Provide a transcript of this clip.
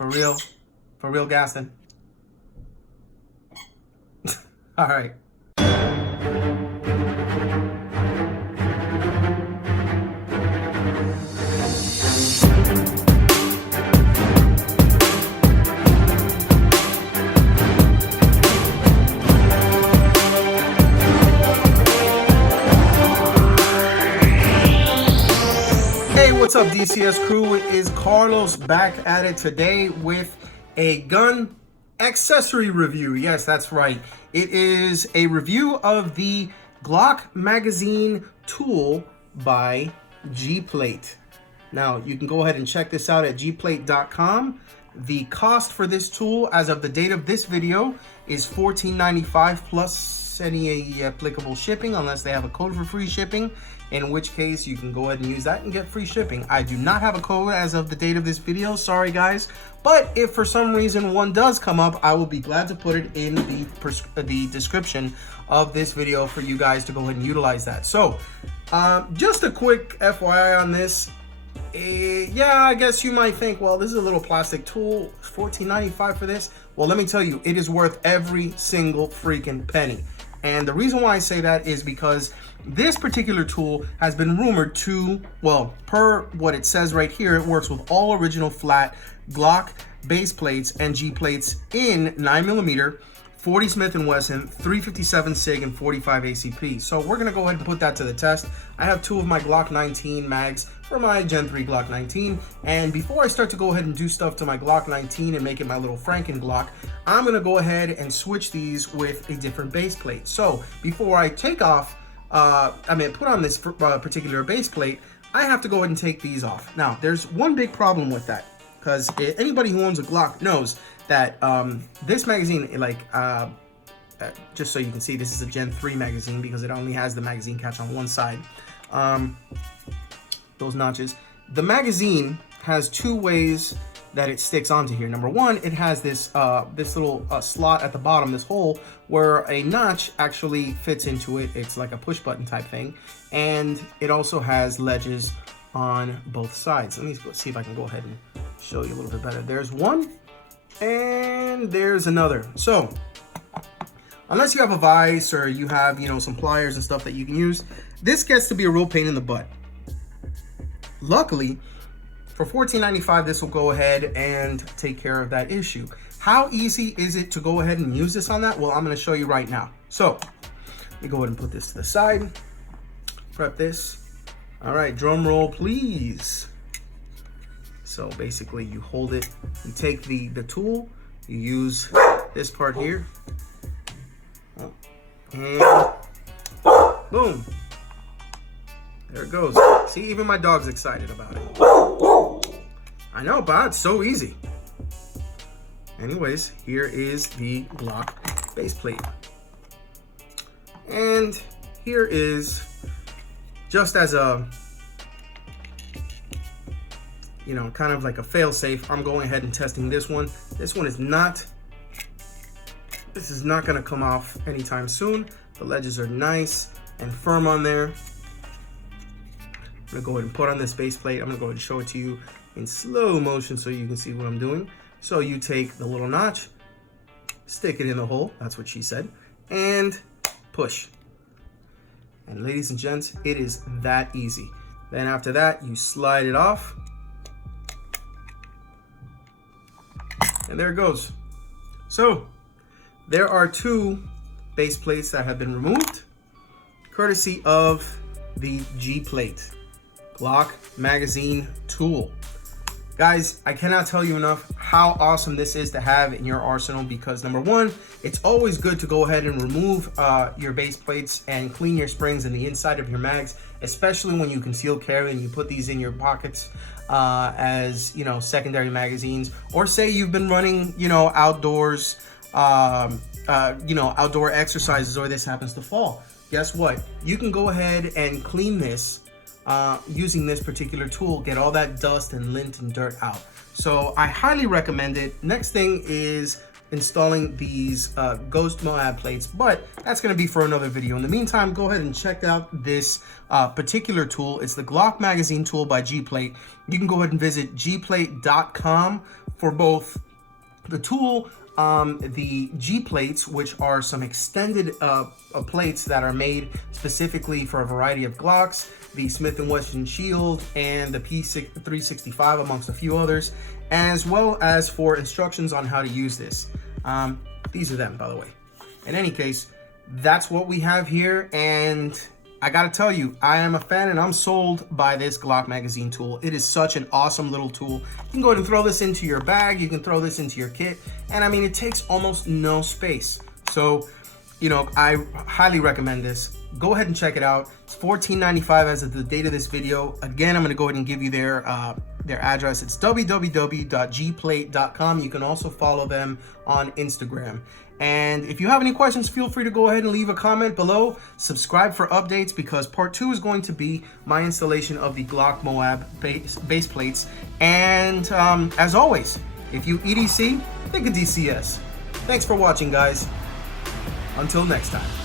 For real, Gaston. All right. Hey, what's up, DCS Crew? It is Carlos back at it today with a gun accessory review. Yes, that's right. It is a review of the Glock Magazine Tool by GeePlate. Now, you can go ahead and check this out at GeePlate.com. The cost for this tool, as of the date of this video, is $14.95 plus any applicable shipping, unless they have a code for free shipping, in which case you can go ahead and use that and get free shipping. I do not have a code as of the date of this video, sorry guys, but if for some reason one does come up, I will be glad to put it in the description of this video for you guys to go ahead and utilize that. So just a quick FYI on this. Yeah, I guess you might think, well, this is a little plastic tool, $14.95 for this. Well, let me tell you, it is worth every single freaking penny. And the reason why I say that is because this particular tool has been rumored to, well, per what it says right here, it works with all original flat Glock base plates and G plates in 9mm, 40 Smith & Wesson, 357 SIG, and 45 ACP. So we're gonna go ahead and put that to the test. I have two of my Glock 19 mags for my Gen 3 Glock 19. And before I start to go ahead and do stuff to my Glock 19 and make it my little Franken Glock, I'm gonna go ahead and switch these with a different base plate. So before I take off, put on this particular base plate, I have to go ahead and take these off. Now, there's one big problem with that, because anybody who owns a Glock knows that this magazine, just so you can see, this is a Gen 3 magazine because it only has the magazine catch on one side. Those notches. The magazine has two ways that it sticks onto here. Number one, it has this little slot at the bottom, this hole where a notch actually fits into it. It's like a push button type thing, and it also has ledges on both sides. Let me see if I can go ahead and show you a little bit better. There's one, and there's another. So unless you have a vise or you have, some pliers and stuff that you can use, this gets to be a real pain in the butt. Luckily, for $14.95, this will go ahead and take care of that issue. How easy is it to go ahead and use this on that? Well, I'm going to show you right now. So let me go ahead and put this to the side. Prep this. All right, drum roll, please. So basically, you hold it. You take the tool. You use this part here. And boom. There it goes. See, even my dog's excited about it. I know, but it's so easy. Anyways, here is the Glock base plate. And here is, just as a, kind of like a fail-safe, I'm going ahead and testing this one. This is not gonna come off anytime soon. The ledges are nice and firm on there. I'm gonna go ahead and put on this base plate. I'm gonna go ahead and show it to you in slow motion so you can see what I'm doing. So you take the little notch, stick it in the hole, that's what she said, and push. And ladies and gents, it is that easy. Then after that, you slide it off. And there it goes. So there are two base plates that have been removed, courtesy of the GeePlate Glock Magazine Tool. Guys, I cannot tell you enough how awesome this is to have in your arsenal, because number one, it's always good to go ahead and remove your base plates and clean your springs and the inside of your mags, especially when you conceal carry and you put these in your pockets as secondary magazines, or say you've been running outdoors, outdoor exercises, or this happens to fall. Guess what? You can go ahead and clean this using this particular tool, get all that dust and lint and dirt out. So I highly recommend it. Next thing is installing these Ghost Moab plates, but that's going to be for another video. In the meantime, go ahead and check out this particular tool. It's the Glock Magazine Tool by GeePlate. You can go ahead and visit GeePlate.com for both the tool, the G plates, which are some extended plates that are made specifically for a variety of Glocks, the Smith & Wesson Shield, and the P365, amongst a few others, as well as for instructions on how to use this. These are them, by the way. In any case, that's what we have here, and I gotta tell you, I am a fan and I'm sold by this Glock Magazine tool. It is such an awesome little tool. You can go ahead and throw this into your bag, you can throw this into your kit, and I mean, it takes almost no space. So, you know, I highly recommend this. Go ahead and check it out. It's $14.95 as of the date of this video. Again, I'm gonna go ahead and give you their address. It's www.geeplate.com. You can also follow them on Instagram. And if you have any questions, feel free to go ahead and leave a comment below. Subscribe for updates, because part 2 is going to be my installation of the Glock Moab base plates. And as always, if you EDC, think of DCS. Thanks for watching, guys. Until next time.